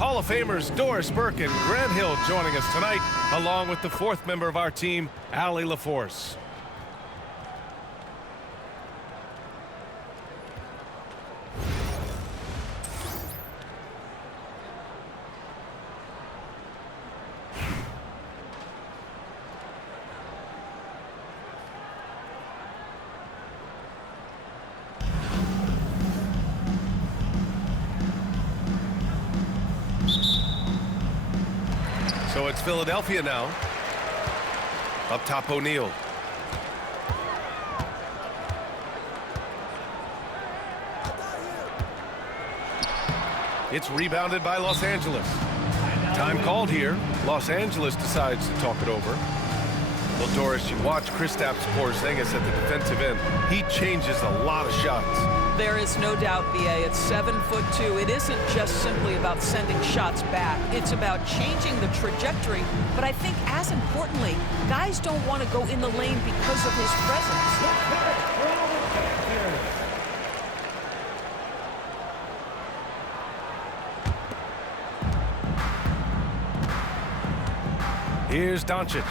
Hall of Famers Doris Burke and Grant Hill joining us tonight, along with the fourth member of our team, Allie LaForce. So it's Philadelphia now. Up top, O'Neal. It's rebounded by Los Angeles. Time called here. Los Angeles decides to talk it over. Well, Doris, you watch Kristaps Porzingis at the defensive end. He changes a lot of shots. There is no doubt, B.A. It's 7'2". It isn't just simply about sending shots back. It's about changing the trajectory. But I think as importantly, guys don't want to go in the lane because of his presence. Here's Doncic.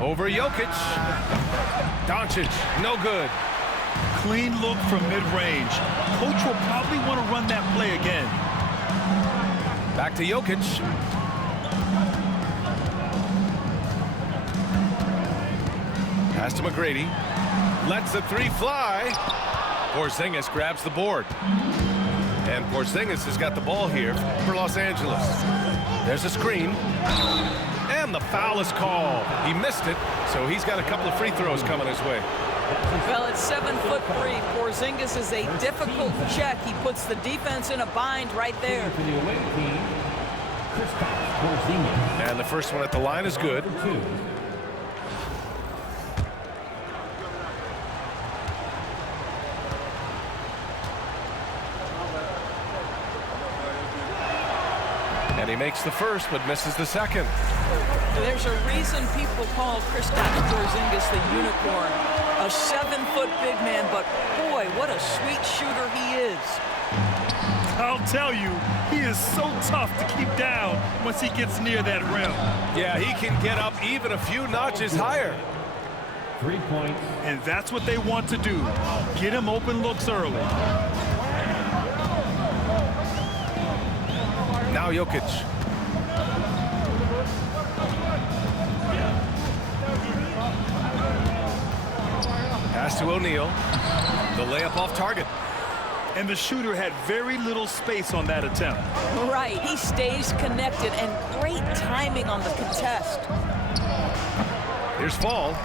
Over Jokic. Doncic, no good. Clean look from mid-range. Coach will probably want to run that play again. Back to Jokic. Pass to McGrady. Lets the three fly. Porzingis grabs the board. And Porzingis has got the ball here for Los Angeles. There's a screen. And the foul is called. He missed it, so he's got a couple of free throws coming his way. Well, it's 7'3". Porzingis is a difficult check. He puts the defense in a bind right there. And the first one at the line is good. And he makes the first, but misses the second. There's a reason people call Kristaps Porzingis the unicorn. A 7-foot big man, but boy, what a sweet shooter he is. I'll tell you, he is so tough to keep down once he gets near that rim. Yeah, he can get up even a few notches higher. 3 points. And that's what they want to do. Get him open looks early. Now Jokic. Pass to O'Neal. The layup off target. And the shooter had very little space on that attempt. Right, he stays connected and great timing on the contest. Here's Fall.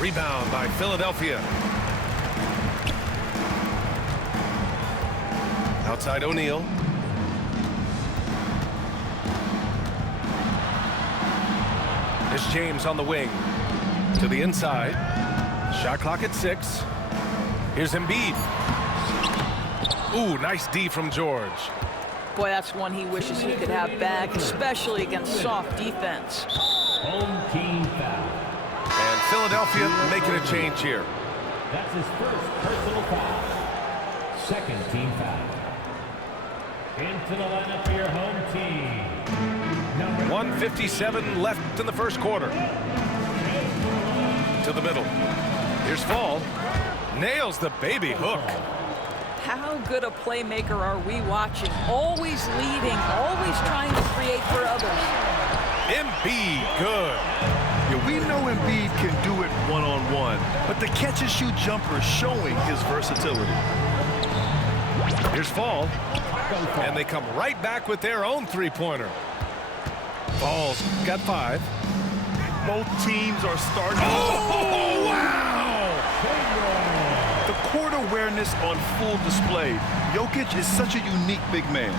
Rebound by Philadelphia. Outside O'Neal. Here's James on the wing. To the inside. Shot clock at 6. Here's Embiid. Ooh, nice D from George. Boy, that's one he wishes he could have back, especially against soft defense. Home team foul. And Philadelphia making a change here. That's his first personal foul. Second team foul. Into the lineup for your home team. Number 1:57 left in the first quarter. To the middle. Here's Fall. Nails the baby hook. How good a playmaker are we watching? Always leading, always trying to create for others. Embiid, good. Yeah, we know Embiid can do it one-on-one, but the catch-and-shoot jumper is showing his versatility. Here's Fall. And they come right back with their own three-pointer. Fall's got 5. Both teams are starting. Oh, wow! The court awareness on full display. Jokic is such a unique big man.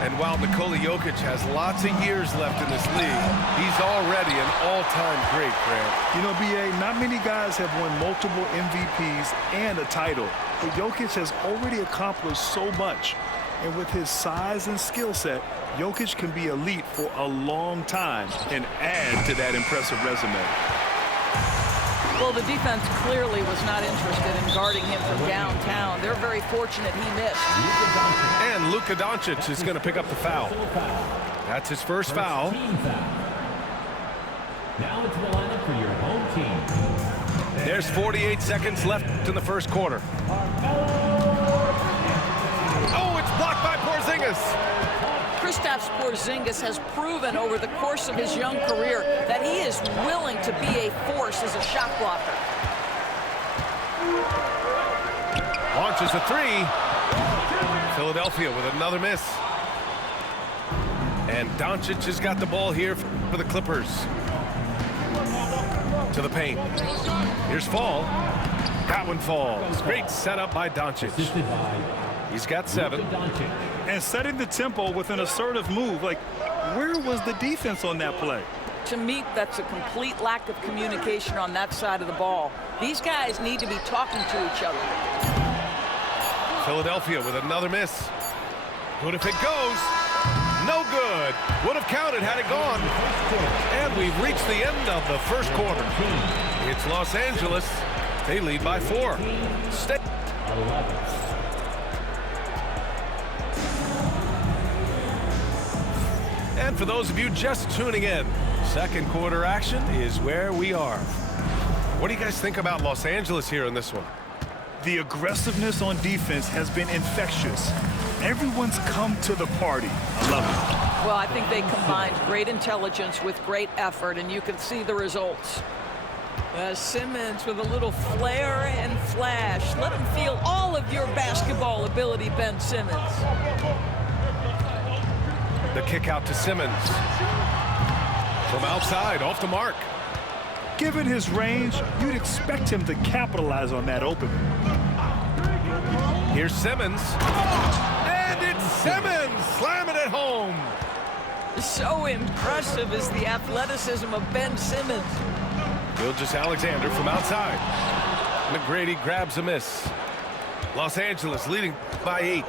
And while Nikola Jokic has lots of years left in this league, he's already an all-time great, Grant. You know, B.A., not many guys have won multiple MVPs and a title. But Jokic has already accomplished so much. And with his size and skill set, Jokic can be elite for a long time and add to that impressive resume. Well, the defense clearly was not interested in guarding him from downtown. They're very fortunate he missed. And Luka Doncic is going to pick up the foul. That's his first foul. Team foul. Now into the lineup for your home team. There's 48 seconds left in the first quarter. Oh, it's blocked by Porzingis. Kristaps Porzingis has proven over the course of his young career that he is willing to be a force as a shot blocker. Launches a three. Philadelphia with another miss. And Doncic has got the ball here for the Clippers. To the paint. Here's Fall. That one falls. Great setup by Doncic. He's got 7. And setting the tempo with an assertive move. Like, where was the defense on that play? To me, that's a complete lack of communication on that side of the ball. These guys need to be talking to each other. Philadelphia with another miss. Good if it goes. No good. Would have counted had it gone. And we've reached the end of the first quarter. It's Los Angeles. They lead by 4. Stay. And for those of you just tuning in, second quarter action is where we are. What do you guys think about Los Angeles here in this one? The aggressiveness on defense has been infectious. Everyone's come to the party. I love it. Well, I think they combined great intelligence with great effort, and you can see the results. Simmons with a little flair and flash. Let him feel all of your basketball ability, Ben Simmons. The kick out to Simmons. From outside, off the mark. Given his range, you'd expect him to capitalize on that opening. Here's Simmons. And it's Simmons slamming it home. So impressive is the athleticism of Ben Simmons. Gilgeous-Alexander from outside. McGrady grabs a miss. Los Angeles leading by 8.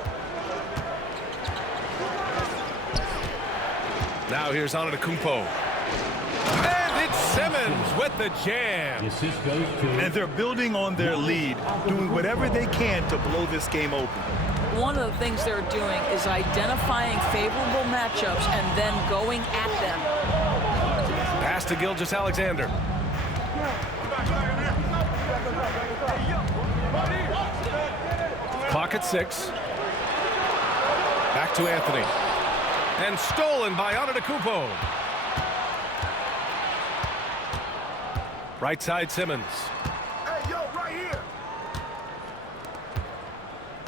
Now here's Antetokounmpo. And it's Simmons with the jam. And they're building on their lead, doing whatever they can to blow this game open. One of the things they're doing is identifying favorable matchups and then going at them. Pass to Gilgeous-Alexander. Clock at 6. Back to Anthony. And stolen by Antetokounmpo. Right side Simmons. Hey, yo, right here.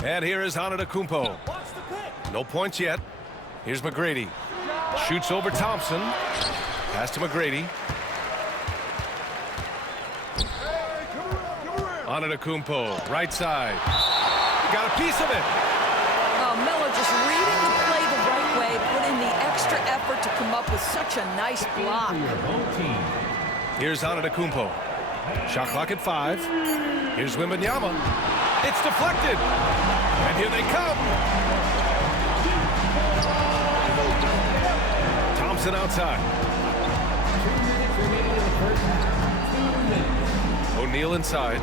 And here is Antetokounmpo. No points yet. Here's McGrady. Shoots over Thompson. Pass to McGrady. Antetokounmpo, right side. Got a piece of it. Melo just reading the play the right way, put in the extra effort to come up with such a nice block. Here's Antetokounmpo. Shot clock at 5. Here's Wembanyama. It's deflected. And here they come. Thompson outside. O'Neal inside.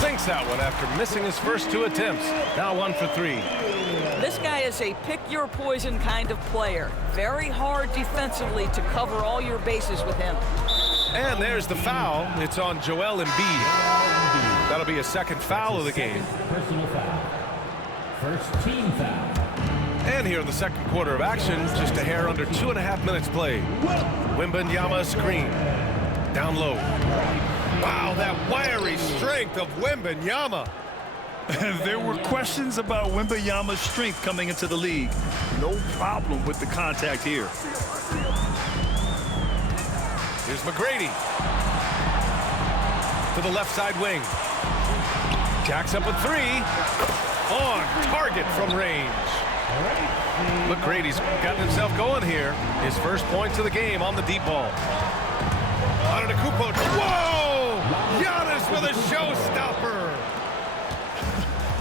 Sinks that one after missing his first 2 attempts. Now 1 for 3. This guy is a pick-your-poison kind of player. Very hard defensively to cover all your bases with him. And there's the foul. It's on Joel Embiid. That'll be a second foul of the game. Personal foul. First team foul. And here in the second quarter of action, just a hair under 2.5 minutes played. Wembanyama screen. Down low. Wow, that wiry strength of Wembanyama. There were questions about Wembanyama's strength coming into the league. No problem with the contact here. Here's McGrady. To the left side wing. Jacks up a 3. On target from range. McGrady's gotten himself going here. His first points of the game on the deep ball. Antetokounmpo. Whoa! Giannis with a showstopper.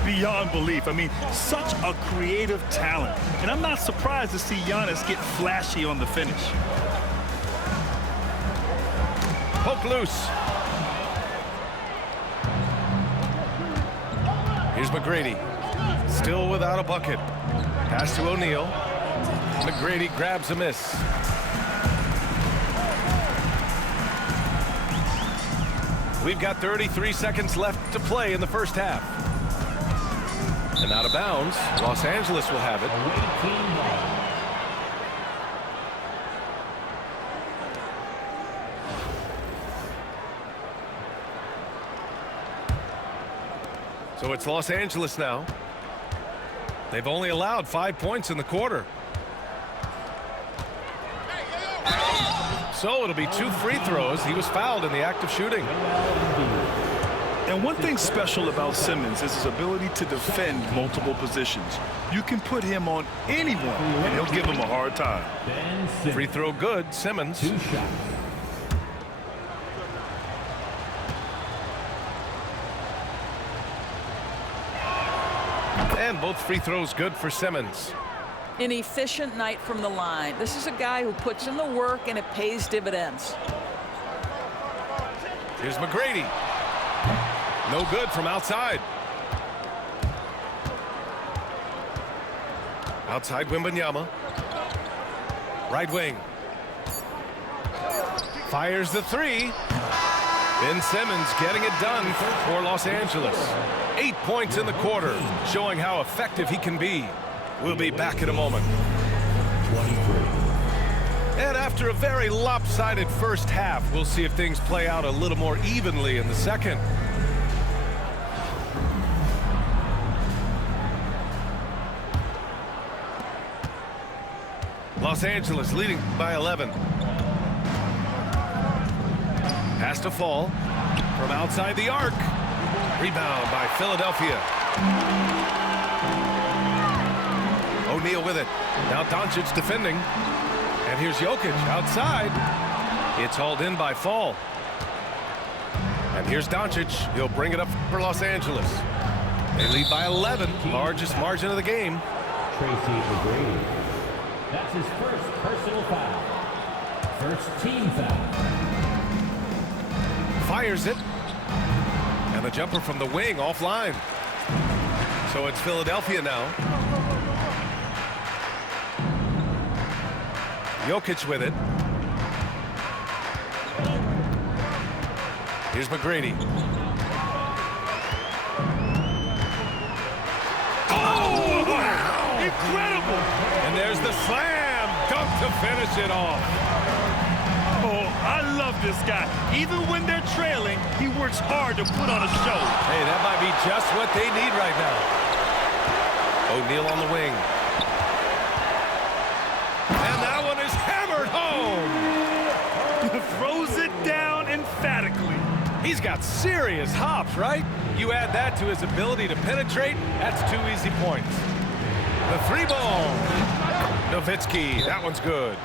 Beyond belief. I mean, such a creative talent. And I'm not surprised to see Giannis get flashy on the finish. Poke loose. Here's McGrady. Still without a bucket. Pass to O'Neal. McGrady grabs a miss. We've got 33 seconds left to play in the first half. And out of bounds, Los Angeles will have it. So it's Los Angeles now. They've only allowed 5 points in the quarter. So it'll be 2 free throws. He was fouled in the act of shooting. And one thing special about Simmons is his ability to defend multiple positions. You can put him on anyone, and he'll give him a hard time. Free throw good, Simmons. 2 shots. And both free throws good for Simmons. An efficient night from the line. This is a guy who puts in the work and it pays dividends. Here's McGrady. No good from outside. Outside Wembanyama. Right wing. Fires the 3. Ben Simmons getting it done for Los Angeles. 8 points in the quarter, showing how effective he can be. We'll be back in a moment. 23. And after a very lopsided first half, we'll see if things play out a little more evenly in the second. Los Angeles leading by 11. Pass to Fall from outside the arc. Rebound by Philadelphia. O'Neal with it. Now Doncic defending. And here's Jokic outside. It's hauled in by Fall. And here's Doncic. He'll bring it up for Los Angeles. They lead by 11. Largest margin of the game. Tracy McGrady. That's his first personal foul. First team foul. Fires it. And the jumper from the wing offline. So it's Philadelphia now. Jokic with it. Here's McGrady. Oh, wow! Incredible! And there's the slam dunk to finish it off. Oh, I love this guy. Even when they're trailing, he works hard to put on a show. Hey, that might be just what they need right now. O'Neal on the wing. And that one is hammered home. Throws it down emphatically. He's got serious hops, right? You add that to his ability to penetrate, that's 2 easy points. The 3 ball. Nowitzki, that one's good.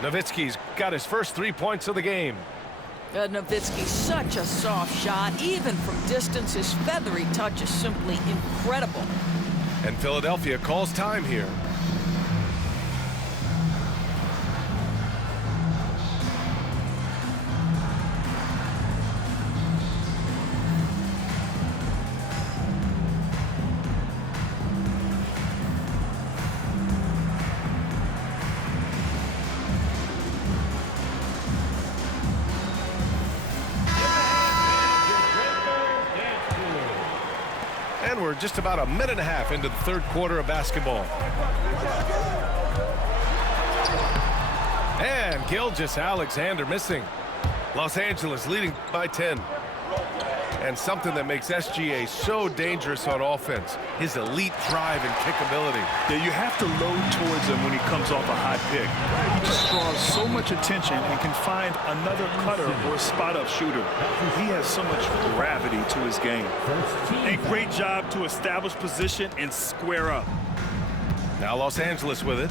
Nowitzki's got his first 3 points of the game. Nowitzki, such a soft shot. Even from distance, his feathery touch is simply incredible. And Philadelphia calls time here. And we're just about a minute and a half into the third quarter of basketball. And Gilgeous-Alexander missing. Los Angeles leading by 10. And something that makes SGA so dangerous on offense, his elite drive and kick ability. Yeah, you have to load towards him when he comes off a hot pick. He just draws so much attention and can find another cutter or spot-up shooter. He has so much gravity to his game. A great job to establish position and square up. Now Los Angeles with it.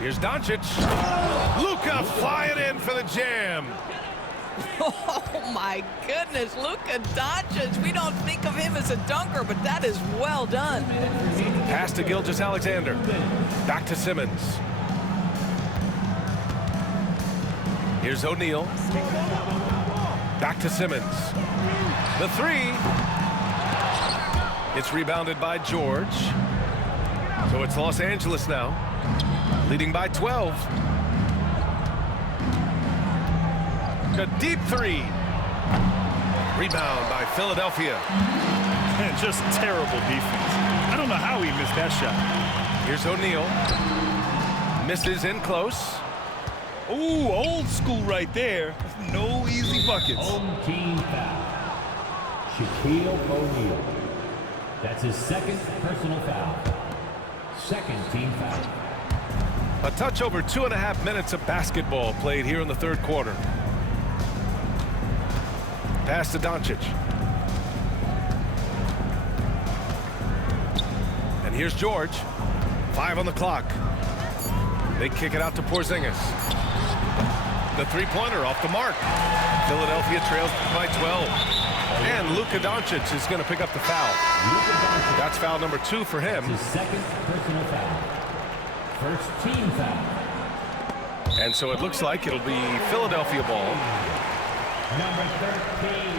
Here's Doncic. Luka flying in for the jam. Oh, my goodness. Luka Doncic. We don't think of him as a dunker, but that is well done. Pass to Gilgeous-Alexander. Back to Simmons. Here's O'Neal. Back to Simmons. The three. It's rebounded by George. So it's Los Angeles now, leading by 12. A deep three. Rebound by Philadelphia. Man, just terrible defense. I don't know how he missed that shot. Here's O'Neal. Misses in close. Ooh, old school right there. No easy buckets. Home team foul. Shaquille O'Neal. That's his second personal foul. Second team foul. A touch over 2.5 minutes of basketball played here in the third quarter. Pass to Doncic. And here's George. 5 on the clock. They kick it out to Porzingis. The three-pointer off the mark. Philadelphia trails by 12. And Luka Doncic is going to pick up the foul. That's foul number 2 for him. His second personal foul. First team foul. And so it looks like it'll be Philadelphia ball. Number 13.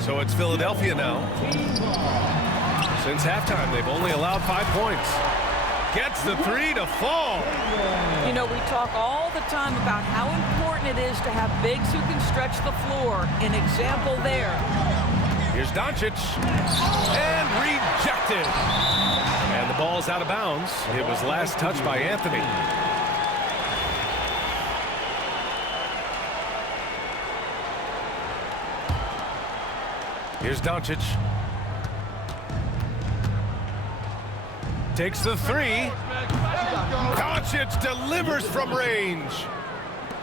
So it's Philadelphia now. Since halftime, they've only allowed 5 points. Gets the three to fall. You know, we talk all the time about how important it is to have bigs who can stretch the floor. An example there. Here's Doncic. And rejected. And the ball's out of bounds. It was last touched by Anthony. Here's Doncic. Takes the three. Doncic delivers from range.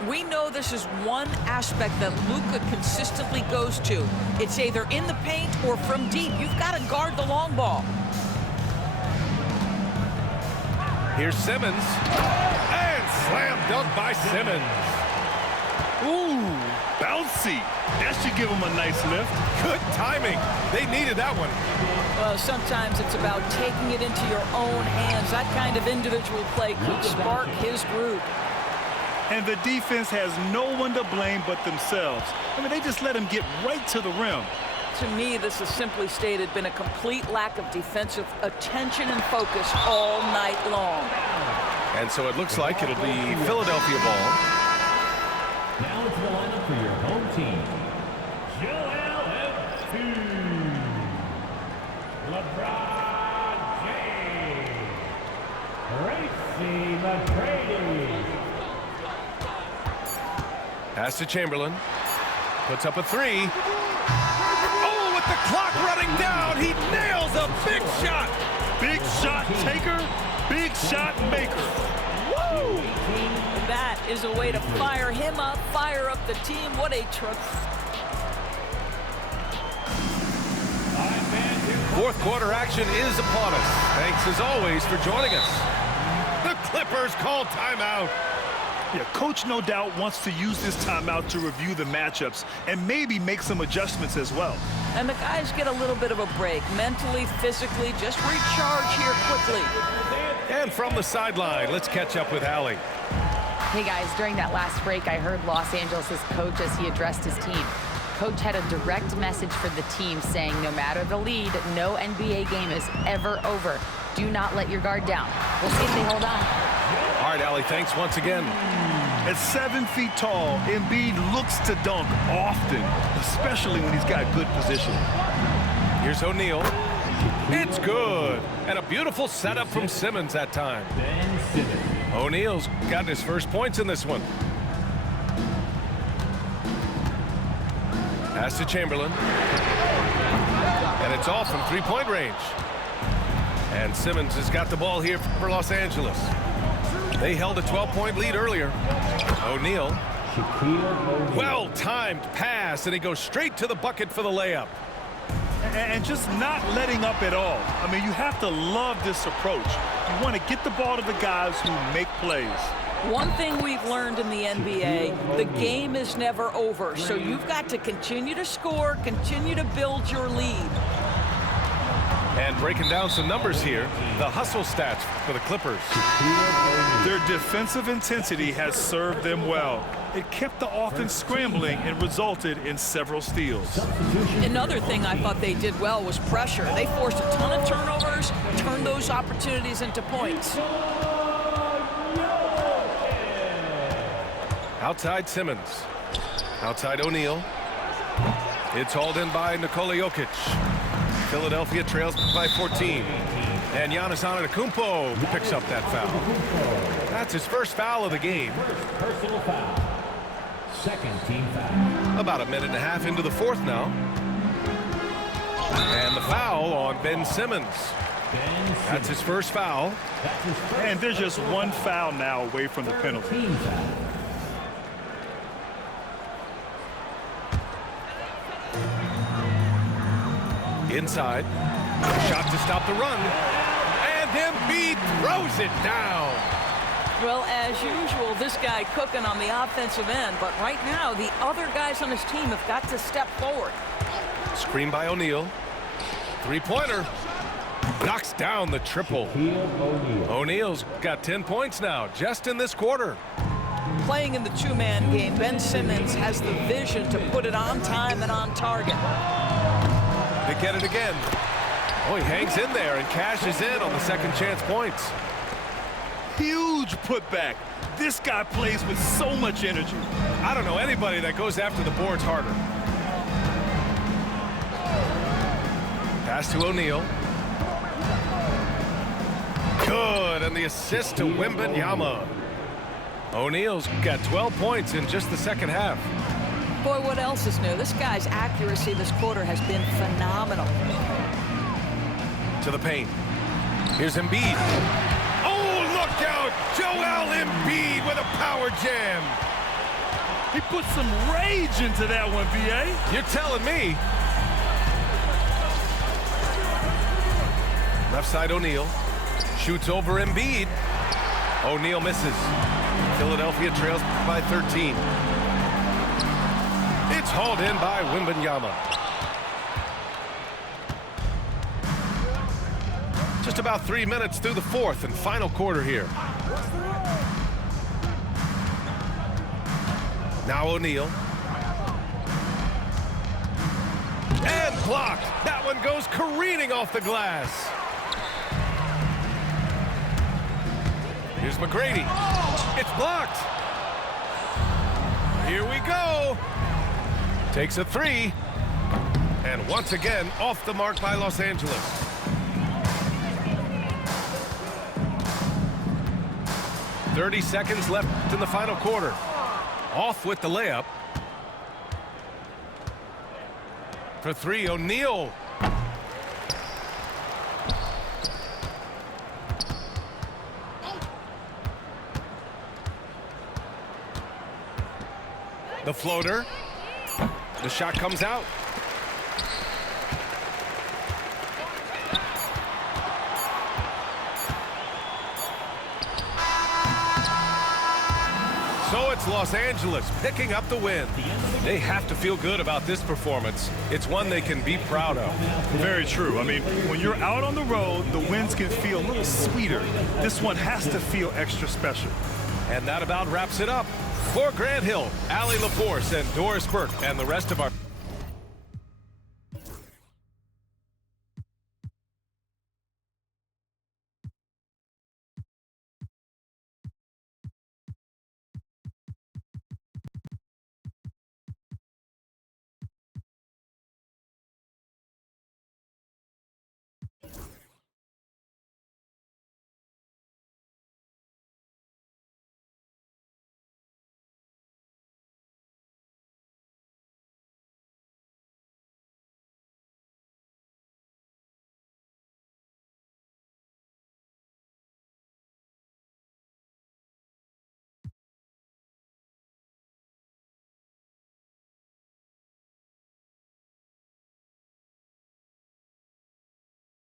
We know this is one aspect that Luka consistently goes to. It's either in the paint or from deep. You've got to guard the long ball. Here's Simmons. And slam dunk by Simmons. Ooh, bouncy. That should give him a nice lift. Good timing. They needed that one. Well, sometimes it's about taking it into your own hands. That kind of individual play could spark his group. And the defense has no one to blame but themselves. I mean, they just let him get right to the rim. To me, this has simply stated been a complete lack of defensive attention and focus all night long. And so it looks like it'll be Philadelphia ball. Now into the lineup for your home team. Joel Embiid. LeBron James. Tracy McGrady. Pass to Chamberlain. Puts up a three. Oh, with the clock running down, he nails a big shot. Big shot taker, big shot maker. Woo! That is a way to fire him up, fire up the team. What a truck. Fourth quarter action is upon us. Thanks as always for joining us. The Clippers call timeout. Yeah, coach no doubt wants to use this timeout to review the matchups and maybe make some adjustments as well. And the guys get a little bit of a break, mentally, physically, just recharge here quickly. And from the sideline, let's catch up with Allie. Hey guys, during that last break, I heard Los Angeles' coach as he addressed his team. Coach had a direct message for the team saying no matter the lead, no NBA game is ever over. Do not let your guard down. We'll see if they hold on. All right, Allie, thanks once again. At 7 feet tall, Embiid looks to dunk often, especially when he's got good position. Here's O'Neal. It's good. And a beautiful setup from Simmons that time. Ben Simmons. O'Neal's gotten his first points in this one. Pass to Chamberlain. And it's off from three-point range. And Simmons has got the ball here for Los Angeles. They held a 12-point lead earlier. O'Neal. Well-timed pass, and he goes straight to the bucket for the layup. And just not letting up at all. I mean, you have to love this approach. You want to get the ball to the guys who make plays. One thing we've learned in the NBA, the game is never over. So you've got to continue to score, continue to build your lead. And breaking down some numbers here, the hustle stats for the Clippers. Their defensive intensity has served them well. It kept the offense scrambling and resulted in several steals. Another thing I thought they did well was pressure. They forced a ton of turnovers, turned those opportunities into points. Outside Simmons. Outside O'Neal. It's hauled in by Nikola Jokic. Philadelphia trails by 14. And Giannis Antetokounmpo picks up that foul. That's his first foul of the game. Personal foul. Second team foul. About a minute and a half into the fourth now. And the foul on Ben Simmons. That's his first foul. And they're just one foul now away from the penalty. Team foul. Inside. Shot to stop the run. And Embiid throws it down. Well, as usual, this guy cooking on the offensive end, but right now the other guys on his team have got to step forward. Screen by O'Neal. Three-pointer. Knocks down the triple. O'Neal's got 10 points now, just in this quarter. Playing in the two-man game, Ben Simmons has the vision to put it on time and on target. They get it again. Oh, he hangs in there and cashes in on the second chance points. Huge putback. This guy plays with so much energy. I don't know anybody that goes after the boards harder. Pass to O'Neal. Good, and the assist to Wembanyama. O'Neal's got 12 points in just the second half. Boy, what else is new? This guy's accuracy this quarter has been phenomenal. To the paint. Here's Embiid. Oh, look out! Joel Embiid with a power jam. He put some rage into that one, B.A. You're telling me. Left side O'Neal. Shoots over Embiid. O'Neal misses. Philadelphia trails by 13. It's hauled in by Wembanyama. Just about 3 minutes through the fourth and final quarter here. Now O'Neal. And blocked. That one goes careening off the glass. Here's McGrady. It's blocked. Here we go. Takes a three. And once again, off the mark by Los Angeles. .30 seconds left in the final quarter. Off with the layup. For three, O'Neal. The floater. The shot comes out. So it's Los Angeles picking up the win. They have to feel good about this performance. It's one they can be proud of. Very true. I mean, when you're out on the road, the wins can feel a little sweeter. This one has to feel extra special. And that about wraps it up. For Grant Hill, Allie LaForce, and Doris Burke, and the rest of our